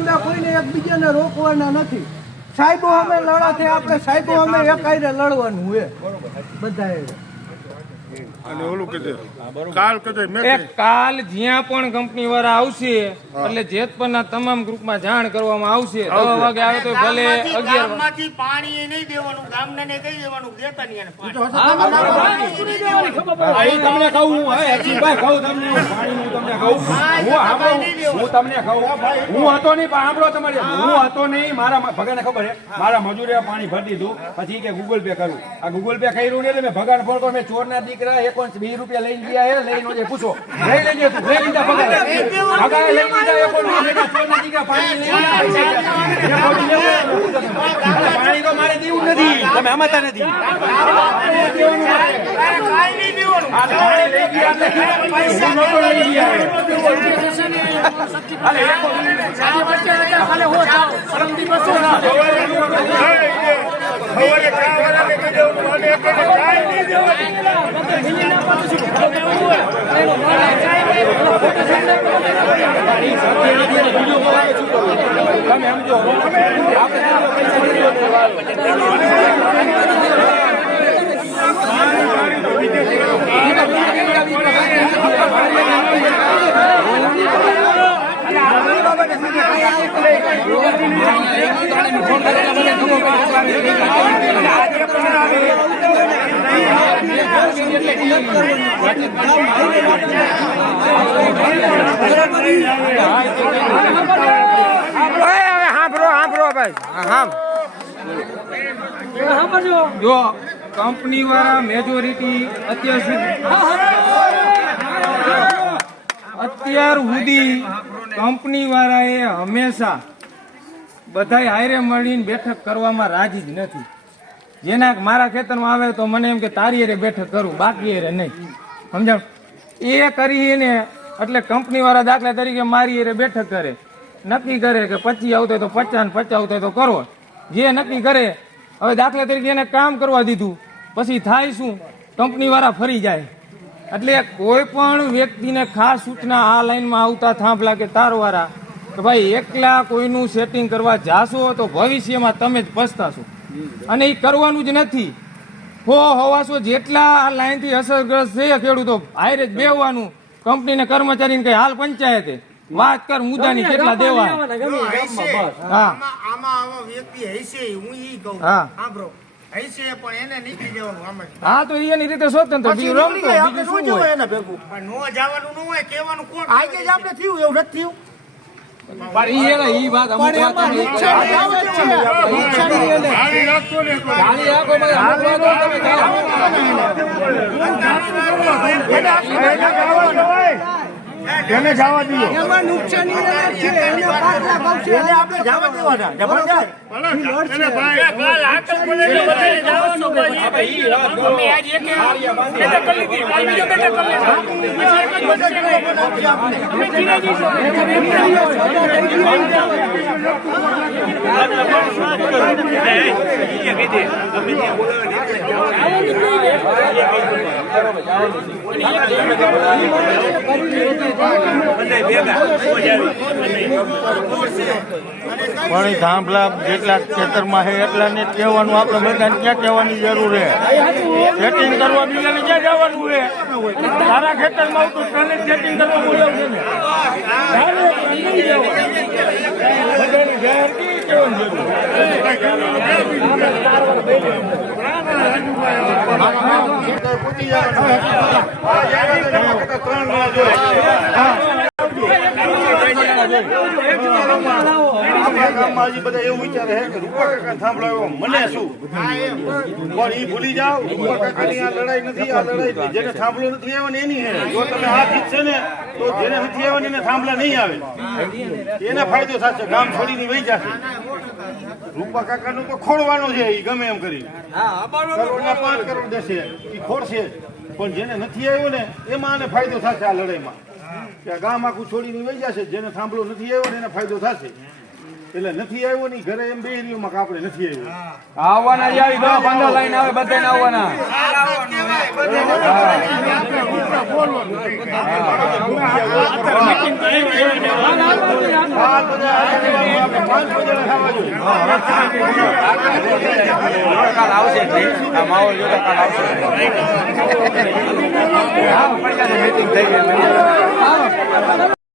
ધંધા કોઈને એકબીજાને રોકવાના નથી. સાહેબો અમે લડાથી આપણે સાહેબો અમે એકાયરે લડવાનું હોય બધાએ. અને ઓલું કીધું કાલ કીધું કાલ જ્યાં પણ કંપની વાળા આવશે એટલે જેતપરના તમામ ગ્રુપમાં જાણ કરવામાં આવશે. 10 વાગે આવે તો ભલે 11 માંથી પાણી નહીં દેવાનું, ગામને ને કહી દેવાનું દેતા નહીં. તમને કહું તમને પાણીનું તમને કહું હું તમને કહું હું હતો નહીં પણ સાંભળો તમારી હું હતો નહીં. મારા ભગાને ખબર છે મારા મજૂરે પાણી ભરી દીધું પછી કે ગૂગલ પે કરું. આ ગૂગલ પે કર્યું ને એટલે મેં ભગાને ફોન કર્યો. મેં ચોરના દીકરા 20 રૂપિયા લઈને ગયા હે લઈને પૂછો લઈ લેજે તું લઈ લીધા ભગા લઈ લીધા ચોરના દીકરા પાણી પાણી તો મારે દેવું નથી. તમે અમાતા નથી તમે સમજો જો કંપની વાળા મેજોરિટી અત્યાર સુધી કંપની વાળાએ હંમેશા બધાય હારે મળીને બેઠક કરવામાં રાજી જ નથી. જેના મારા ખેતરમાં આવે તો મને એમ કે તારી હારે બેઠક કરું બાકી હારે નહીં. સમજાણ એ કરીને એટલે કંપની વાળા દાખલા તરીકે મારી હારે બેઠક કરે, નક્કી કરે કે 25 આવતો હોય તો 50 ને 50 આવતો હોય તો કરો. જે નક્કી કરે હવે દાખલા તરીકે એને કામ કરવા દીધું પછી થાય શું કંપની વાળા ફરી જાય. એટલે કોઈ પણ વ્યક્તિને ખાસ સૂચના આ લાઈનમાં આવતા થાંભલા કે તારવાળા કે ભાઈ એકલા કોઈનું સેટિંગ કરવા જાશો તો ભવિષ્યમાં તમે જ પછતાશો. અને એ કરવાનું જ નથી. હવાસો જેટલા આ લાઈનથી અસરગ્રસ્ત છે ખેડૂતો હારે જ બેહવાનું. કંપનીને કર્મચારીને કઈ હાલ પંચાયતે વાત કર મુદ્દાની કેટલા દેવા. આમાં આવા વ્યક્તિ હશે હું ઈ કહું સાંભળો હશે પણ એને નીકળી જવાનું આમાં. હા તો એની રીતે સ્વતંત્ર બીજું રમતો બીજું શું હોય. નો જવાનું ન હોય કહેવાનું કોણ આજે જ આપણે થયું એવું નથી થયું. પણ ઈ વાત અમુક વાત એને જવા દીધો એમાં નુકસાની છે એને 5 લાખ આવશે એને આપણે જવા દેવાના જબર જાય એને ભાઈ કાલ આકલ પડે બધાને જવાનું ભાઈ અમે આજ એક બેઠક કરી લીધી કાલ બીજો બેઠક કરી પણ થાંભલા જેટલા ખેતરમાં છે એટલાને કહેવાનું આપણે બધાને ક્યાં કહેવાની જરૂર છે. સેટિંગ કરવા બીજાને ક્યાં જવાનું છે. તારા ખેતરમાં આવતું તને સેટિંગ કરવા બોલાવ છે ને બધાને જાહેર કેવી કહેવાની જરૂર. બધા એવું વિચારે છે કે રૂપા કાકા થાંભલાયો મને શું પણ એ ભૂલી જાઓ રૂપા કાકાની આ લડાઈ નથી. આ લડાઈ જેને થાંભલો નથી આવ્યો ને એની છે. જો તમે આ જીતશે ને તો જેને નથી આવ્યો એને થાંભલા નહીં આવે એને ફાયદો થશે. ગામ છોડીને વહી જશે. રૂપા કાકાનું તો ખોડવાનો છે એ ગમે એમ કરી કરોડના 5 કરોડ દેશે એ ખોડશે. પણ જેને નથી આવ્યો ને એમાં આને ફાયદો થશે. આ લડાઈમાં કે ગામ આખું છોડીને વહી જશે. જેને થાંભલો નથી આવ્યો ને એને ફાયદો થશે. એટલે નથી આવ્યો ની ઘરે એમ બે રહ્યું કે આપણે નથી આવ્યો. આવવાના યાર 10-15 લાઈન આવે બધાને આવવાના આ બધા આપણે 500 જણા ખાવા જોઈએ. કાલ આવશે જ નહીં. આ માહોલ જોતા કાલ આવશે મીટિંગ થઈ ગઈ